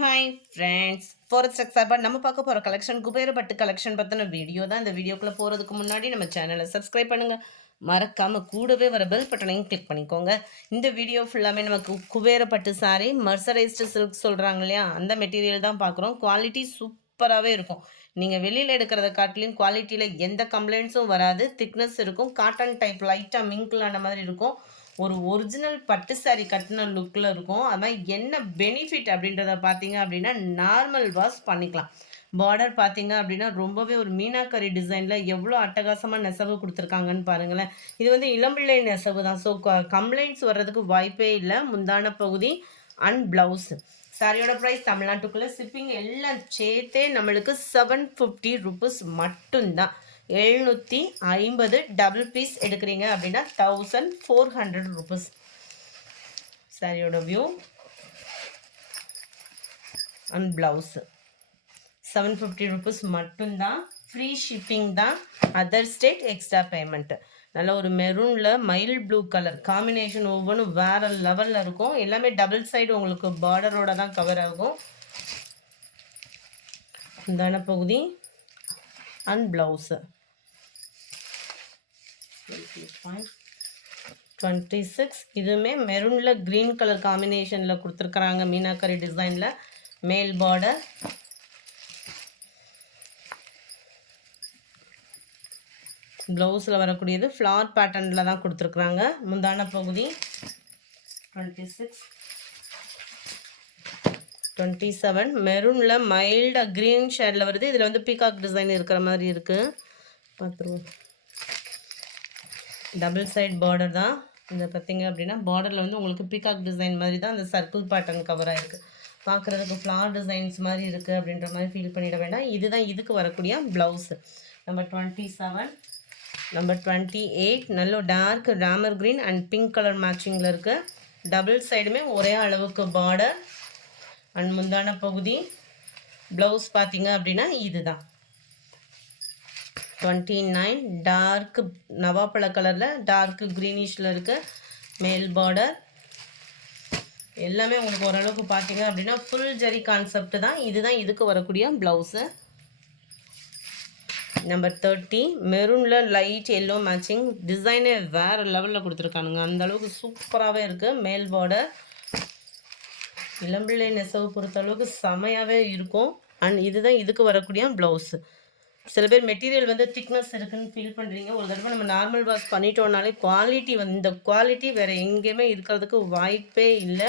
Hi friends, forest சார்பாக நம்ம பார்க்க போகிற கலெக்ஷன் குபேர பட்டு கலெக்ஷன் பற்றின வீடியோ தான். இந்த வீடியோக்குள்ளே போகிறதுக்கு முன்னாடி நம்ம சேனலை சப்ஸ்கிரைப் பண்ணுங்கள், மறக்காமல் கூடவே வர பெல் பட்டனையும் கிளிக் பண்ணிக்கோங்க. இந்த வீடியோ ஃபுல்லாமே நமக்கு குபேர பட்டு சாரீ மர்சரைஸ்டு சில்க் சொல்கிறாங்க இல்லையா, அந்த மெட்டீரியல் தான் பார்க்குறோம். குவாலிட்டி சூப்பராகவே இருக்கும். நீங்கள் வெளியில் எடுக்கிறத காட்டிலையும் குவாலிட்டியில் எந்த கம்ப்ளைண்ட்ஸும் வராது. திக்னஸ் இருக்கும், காட்டன் டைப் லைட்டாக மிங்கிளான மாதிரி இருக்கும். ஒரு ஒரிஜினல் பட்டு சாரி கட்டின லுக்கில் இருக்கும். அது மாதிரி என்ன பெனிஃபிட் அப்படின்றத பார்த்தீங்க அப்படின்னா, நார்மல் வாஷ் பண்ணிக்கலாம். பார்டர் பார்த்தீங்க அப்படின்னா ரொம்பவே ஒரு மீனாக்கரி டிசைனில் எவ்வளோ அட்டகாசமாக நெசவு கொடுத்துருக்காங்கன்னு பாருங்களேன். இது வந்து இளம்பிள்ளை நெசவு தான். ஸோ கம்ப்ளைண்ட்ஸ் வர்றதுக்கு வாய்ப்பே இல்லை. முந்தான பகுதி அண்ட் ப்ளவுஸு. சாரியோட ப்ரைஸ் தமிழ்நாட்டுக்குள்ளே ஷிப்பிங் எல்லாம் சேர்த்தே நம்மளுக்கு 750 ருபீஸ் மட்டும்தான். 750 டபுள் பீஸ் எடுக்கிறீங்க அப்படின்னா 1400 ருபீஸ். சாரியோட வியூ அண்ட் ப்ளவுஸு 750 ருபீஸ் மட்டும்தான். ஃப்ரீ ஷிப்பிங் தான். Other state extra payment. நல்ல ஒரு மெரூனில் மயில் ப்ளூ கலர் காம்பினேஷன் ஒவ்வொன்றும் வேறு லெவலில் இருக்கும். எல்லாமே டபுள் சைடு உங்களுக்கு பார்டரோட தான் கவர் ஆகும். இந்தான பகுதி அண்ட் ப்ளவுஸு 26. இதுவுமே மெரூனில் க்ரீன் கலர் காம்பினேஷனில் கொடுத்துருக்குறாங்க. மீனாக்கரி டிசைனில் மேல் பார்டர், ப்ளவுஸில் வரக்கூடியது ஃப்ளவர் பேட்டர்னில் தான் கொடுத்துருக்குறாங்க. முந்தான பகுதி 26, 27 மெரூனில் மைல்டாக க்ரீன் ஷேடில் வருது. இதில் வந்து பீகாக் டிசைன் இருக்கிற மாதிரி இருக்குது. பார்த்துருவோம். டபுள் சைட் பார்டர் தான். இந்த பார்த்திங்க அப்படின்னா பார்டரில் வந்து உங்களுக்கு பீகாக் டிசைன் மாதிரி தான் அந்த சர்க்கிள் பேட்டர்ன் கவர் ஆகிருக்கு. பார்க்குறதுக்கு ஃப்ளவர் டிசைன்ஸ் மாதிரி இருக்குது அப்படின்ற மாதிரி ஃபீல் பண்ணிட வேண்டாம். இதுதான் இதுக்கு வரக்கூடிய ப்ளவுஸு. நம்பர் 27, நம்பர் 28 நல்ல டார்க் ராமர் க்ரீன் அண்ட் பிங்க் கலர் மேட்சிங்கில் இருக்குது. டபுள் சைடுமே ஒரே அளவுக்கு பார்டர் அண்ட் முந்தான பகுதி. ப்ளவுஸ் பார்த்திங்க அப்படின்னா இதுதான் 29 டார்க் நவாப்பழ கலரில் டார்க் க்ரீனிஷில் இருக்குது. மேல் பார்டர் எல்லாமே உங்களுக்கு ஓரளவுக்கு பார்த்தீங்க அப்படின்னா ஃபுல் ஜரி கான்செப்ட் தான். இதுதான் இதுக்கு வரக்கூடிய ப்ளவுஸு. நம்பர் 30 மெரூனில் லைட் எல்லோ மேட்சிங். டிசைனே வேறு லெவலில் கொடுத்துருக்கானுங்க. அந்தளவுக்கு சூப்பராகவே இருக்குது. மேல் பார்டர் இளம்பிள்ளை நெசவு பொறுத்தளவுக்கு செமையாகவே இருக்கும். அண்ட் இதுதான் இதுக்கு வரக்கூடிய ப்ளவுஸு. சில பேர் மெட்டீரியல் வந்து திக்னஸ் இருக்குதுன்னு ஃபீல் பண்ணுறீங்க. ஒரு தடவை நம்ம நார்மல் வாஷ் பண்ணிட்டோம்னாலே குவாலிட்டி இந்த குவாலிட்டி வேறு எங்கேயுமே இருக்கிறதுக்கு வாய்ப்பே இல்லை.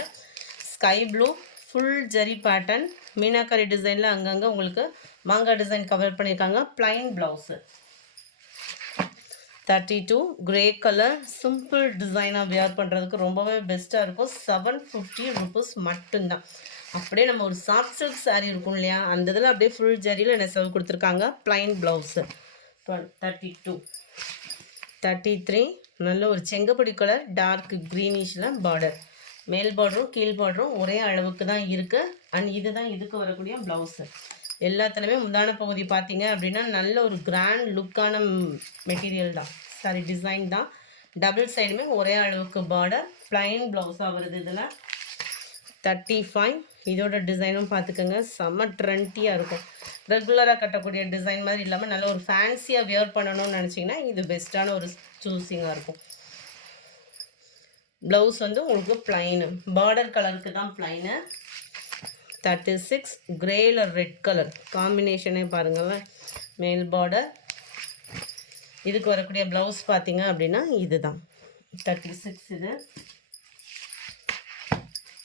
Sky blue full zari pattern meenakari டிசைனில் அங்கங்கே உங்களுக்கு மாங்காய் டிசைன் கவர் பண்ணியிருக்காங்க. Plain blouse 32 grey colour simple டிசைனாக வியர் பண்ணுறதுக்கு ரொம்பவே பெஸ்ட்டாக இருக்கும். 750 ருபீஸ் மட்டும்தான். அப்படியே நம்ம ஒரு சாஃப்ட் சில்க் சாரீ இருக்கும் இல்லையா, அந்த இதில் அப்படியே ஃபுல் ஜரியில் நெசவு கொடுத்துருக்காங்க. Plain blouse 32. 33 நல்ல ஒரு செங்கப்பொடி கலர் டார்க் க்ரீனிஷில் பார்டர். மேல் பார்டரும் கீழ் பார்டரும் ஒரே அளவுக்கு தான் இருக்குது. அண்ட் இதுதான் இதுக்கு வரக்கூடிய ப்ளவுஸு. எல்லாத்துலேயுமே முந்தான பகுதி பார்த்தீங்க அப்படின்னா நல்ல ஒரு கிராண்ட் லுக்கான மெட்டீரியல் தான். சாரி டிசைன் தான். டபுள் சைடுமே ஒரே அளவுக்கு பார்டர். ப்ளைன் ப்ளவுஸாக வருது. இதில் 35 இதோட டிசைனும் பார்த்துக்கோங்க, செம்ம ட்ரெண்டியாக இருக்கும். ரெகுலராக கட்டக்கூடிய டிசைன் மாதிரி இல்லாமல் நல்ல ஒரு ஃபேன்சியாக வியர் பண்ணணும்னு நினச்சிங்கன்னா இது பெஸ்ட்டான ஒரு சூஸிங்காக இருக்கும். ப்ளவுஸ் வந்து உங்களுக்கு ப்ளைனு பார்டர் கலருக்கு தான் ப்ளைனு. 36 கிரேல ரெட் கலர் காம்பினேஷனே பாருங்கள். மேல் பார்டர். இதுக்கு வரக்கூடிய ப்ளவுஸ் பார்த்தீங்க அப்படின்னா இதுதான் 36. இது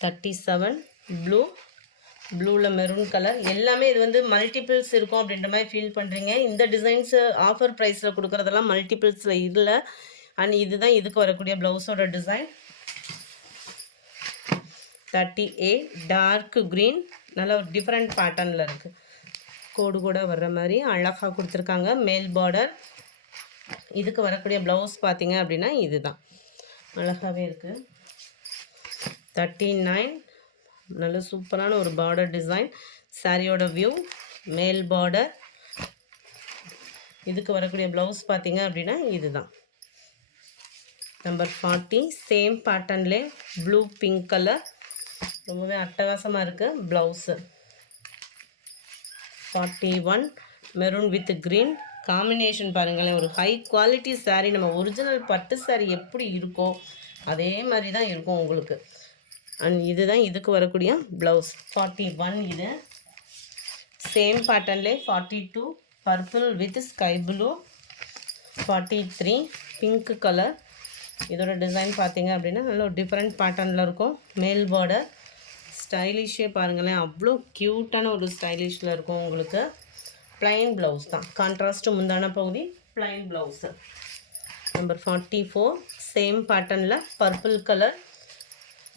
37 ப்ளூவில் மெரூன் கலர். எல்லாமே இது வந்து மல்டிபிள்ஸ் இருக்கும் அப்படின்ற மாதிரி ஃபீல் பண்ணுறீங்க. இந்த டிசைன்ஸு ஆஃபர் ப்ரைஸில் கொடுக்குறதெல்லாம் மல்டிபிள்ஸில் இல்லை. அண்ட் இதுதான் இதுக்கு வரக்கூடிய ப்ளவுஸோட டிசைன். 38 டார்க் க்ரீன் நல்ல ஒரு டிஃப்ரெண்ட் பேட்டர்னில் இருக்குது. கோடு கூட வர்ற மாதிரி அழகாக கொடுத்துருக்காங்க. மேல் பார்டர். இதுக்கு வரக்கூடிய ப்ளவுஸ் பார்த்தீங்க அப்படின்னா இதுதான் அழகாகவே இருக்குது. 39 நல்ல சூப்பரான ஒரு பார்டர் டிசைன். சாரியோட வியூ மேல் பார்டர். இதுக்கு வரக்கூடிய ப்ளவுஸ் பார்த்தீங்க அப்படின்னா இதுதான். நம்பர் 40 சேம் பேட்டர்ன்லே ப்ளூ பிங்க் கலர் ரொம்பவே அட்டகாசமாக இருக்குது. Blouse 41 maroon with green combination பாருங்களேன். ஒரு ஹை குவாலிட்டி சாரீ, நம்ம ஒரிஜினல் பட்டு சாரீ எப்படி இருக்கோ அதே மாதிரி தான் இருக்கும் உங்களுக்கு. அண்ட் இதுதான் இதுக்கு வரக்கூடிய ப்ளவுஸ். 41 இது. சேம் பேட்டர்ன்லே 42 purple with sky blue. 43 pink colour. இதோட டிசைன் பார்த்தீங்க அப்படின்னா நல்ல ஒரு டிஃப்ரெண்ட் பேட்டர்னில் இருக்கும். மேல் பார்டர் ஸ்டைலிஷே பாருங்களேன், அவ்வளோ க்யூட்டான ஒரு ஸ்டைலிஷில் இருக்கும் உங்களுக்கு. ப்ளைன் ப்ளவுஸ் தான், கான்ட்ராஸ்ட்டு முந்தான பகுதி, ப்ளைன் ப்ளவுஸு. நம்பர் 44 சேம் பேட்டர்னில் பர்பிள் கலர்.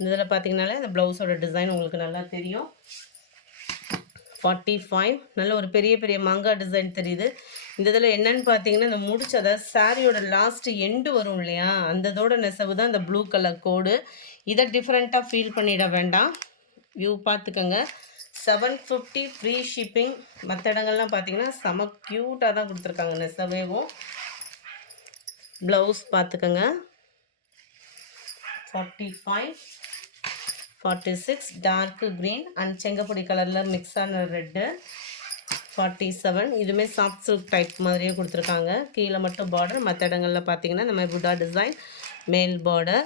இதில் பார்த்தீங்கனாலே அந்த ப்ளவுஸோட டிசைன் உங்களுக்கு நல்லா தெரியும். 45 நல்ல ஒரு பெரிய பெரிய மாங்காய் டிசைன் தெரியுது. இந்த இதில் என்னென்னு பார்த்தீங்கன்னா, இந்த முடிச்சு அதாவது சாரியோட லாஸ்ட்டு எண்டு வரும் இல்லையா, அந்த இதோட நெசவு தான் இந்த ப்ளூ கலர் கோடு. இதை டிஃப்ரெண்ட்டாக ஃபீல் பண்ணிட வேண்டாம், வியூ பார்த்துக்கோங்க. 750 ஃப்ரீ ஷிப்பிங். மற்ற இடங்கள்லாம் பார்த்தீங்கன்னா செம க்யூட்டாக தான் கொடுத்துருக்காங்க நெசவேவும். ப்ளவுஸ் பார்த்துக்கோங்க. 45 46 டார்க் க்ரீன் அண்ட் செங்கப்பொடி கலரில் மிக்ஸான ரெட்டு. 47 இதுவுமே சாஃப்ட் சில்க் டைப் மாதிரியே கொடுத்துருக்காங்க. கீழே மட்டும் பார்டர், மற்ற இடங்களில் பார்த்தீங்கன்னா இந்த மாதிரி புட்டா டிசைன். மேல் பார்டர்,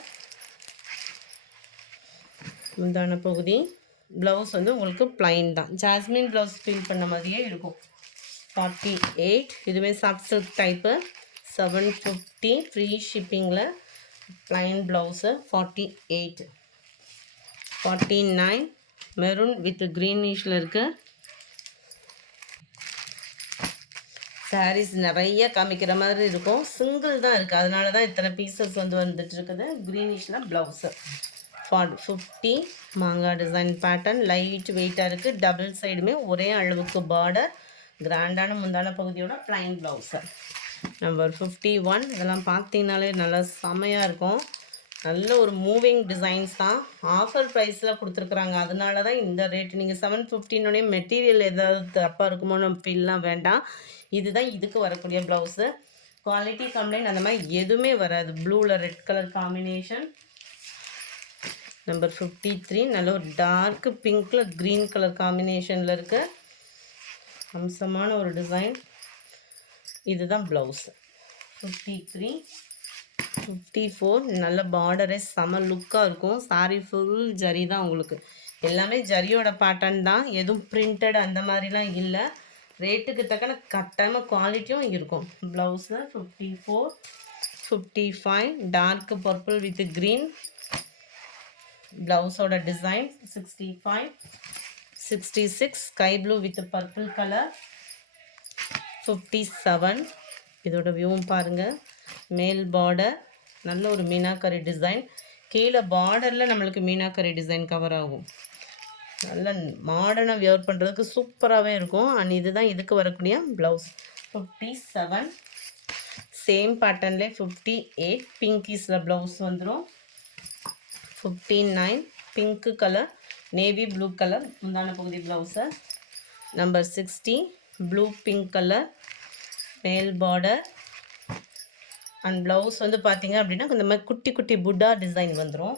முந்தான பகுதி. ப்ளவுஸ் வந்து உங்களுக்கு ப்ளைன் தான், ஜாஸ்மின் ப்ளவுஸ் ஃபீல் பண்ண மாதிரியே இருக்கும். 48 இதுவே சாஃப்ட் சில்க் டைப்பு. 750 ஃப்ரீ ஷிப்பிங்கில் ப்ளைன் ப்ளவுஸு. 48 49 மெரூன் வித் க்ரீனிஷில் இருக்குது. சாரீஸ் நிறைய காமிக்கிற மாதிரி இருக்கும், சிங்கிள் தான் இருக்குது, அதனால தான் இத்தனை பீசஸ் வந்து வந்துட்டு இருக்குது. க்ரீனிஷில் ப்ளவுஸு. 50 மாங்காய் டிசைன் பேட்டர்ன், லைட் வெயிட்டாக இருக்குது. டபுள் சைடுமே ஒரே அளவுக்கு பார்டர், கிராண்டான முந்தான பகுதியோட ப்ளைன் ப்ளவுஸு. நம்பர் 51 இதெல்லாம் பார்த்தீங்கனாலே நல்லா செமையாக இருக்கும். நல்ல ஒரு மூவிங் டிசைன்ஸ் தான். ஆஃபர் ப்ரைஸில் கொடுத்துருக்குறாங்க, அதனால தான் இந்த ரேட்டு. நீங்கள் 750 மெட்டீரியல் ஏதாவது தப்பாக இருக்குமோன்னு ஃபீல்லாம் வேண்டாம். இதுதான் இதுக்கு வரக்கூடிய ப்ளவுஸு. குவாலிட்டி கம்ப்ளைண்ட் அந்த மாதிரி எதுவுமே வராது. ப்ளூவில் ரெட் கலர் காம்பினேஷன். நம்பர் 53 நல்ல ஒரு டார்க் பிங்க்கில் க்ரீன் கலர் காம்பினேஷனில் இருக்குது. அம்சமான ஒரு டிசைன். இதுதான் ப்ளவுஸு. 53 54 நல்ல பார்டரே செம லுக்காக இருக்கும். சாரீ ஃபுல் ஜரி தான் உங்களுக்கு, எல்லாமே ஜரியோட பேட்டர்ன் தான், எதுவும் பிரிண்டட் அந்த மாதிரிலாம் இல்லை. ரேட்டுக்கு தக்கன கட்டாயமாக குவாலிட்டியும் இருக்கும். Blouse 54 55 dark purple with green. ப்ளவுஸோட டிசைன் 65 66 sky blue with purple colour. 57 இதோட வியூவும் பாருங்கள். மேல் பார்டர் நல்ல ஒரு மீனாக்கரி டிசைன். கீழே பார்டரில் நம்மளுக்கு மீனாக்கரி டிசைன் கவர் ஆகும். நல்ல மாடர்னாக வியர் பண்ணுறதுக்கு சூப்பராகவே இருக்கும். அண்ட் இதுதான் இதுக்கு வரக்கூடிய ப்ளவுஸ். 57 சேம் பேட்டர்ன்லே 58 பிங்கிஸில் ப்ளவுஸ் வந்துடும். 59 pink colour navy blue colour முந்தான பகுதி ப்ளவுஸை. நம்பர் 60 ப்ளூ பிங்க் கலர் மேல் பார்டர். அண்ட் ப்ளவுஸ் வந்து பார்த்தீங்க அப்படின்னா இந்த மாதிரி குட்டி குட்டி புட்டா டிசைன் வந்துடும்.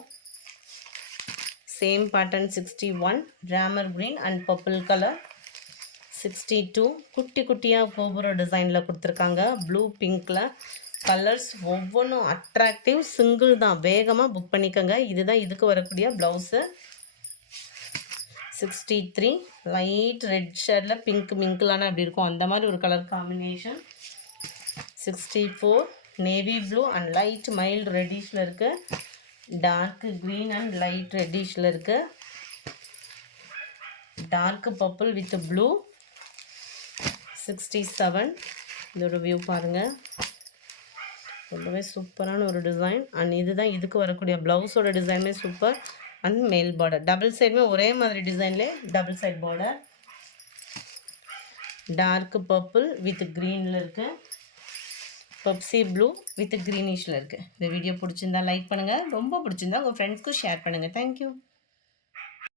Same pattern 61 Ramar green and purple colour. 62 குட்டி குட்டியாக கோபுர டிசைனில் கொடுத்துருக்காங்க ப்ளூ பிங்க்கில். கலர்ஸ் ஒவ்வொன்றும் அட்ராக்டிவ், சிங்கிள் தான், வேகமாக புக் பண்ணிக்கோங்க. இதுதான் இதுக்கு வரக்கூடிய ப்ளவுஸு. 63 லைட் ரெட் ஷேடில் பிங்க் மிங்கிளான அப்படி இருக்கும், அந்த மாதிரி ஒரு colour combination. 64 navy blue and light mild ரெட்டிஷில் இருக்குது. டார்க் க்ரீன் அண்ட் லைட் ரெட்டிஷில் இருக்குது. Dark purple with blue. 67 இதோட வியூ பாருங்கள், ரொம்பவே சூப்பரான ஒரு டிசைன். அண்ட் இதுதான் இதுக்கு வரக்கூடிய ப்ளவுஸோட டிசைனுமே சூப்பர். அண்ட் மேல் பார்டர் டபுள் சைடுமே ஒரே மாதிரி டிசைன்லேயே double side border. Dark purple with க்ரீனில் இருக்குது. பப்சி ப்ளூ வித் க்ரீனிஷில் இருக்குது. இந்த வீடியோ பிடிச்சிருந்தா லைக் பண்ணுங்கள், ரொம்ப பிடிச்சிருந்தா உங்கள் ஃப்ரெண்ட்ஸ்க்கும் ஷேர் பண்ணுங்கள். தேங்க்யூ.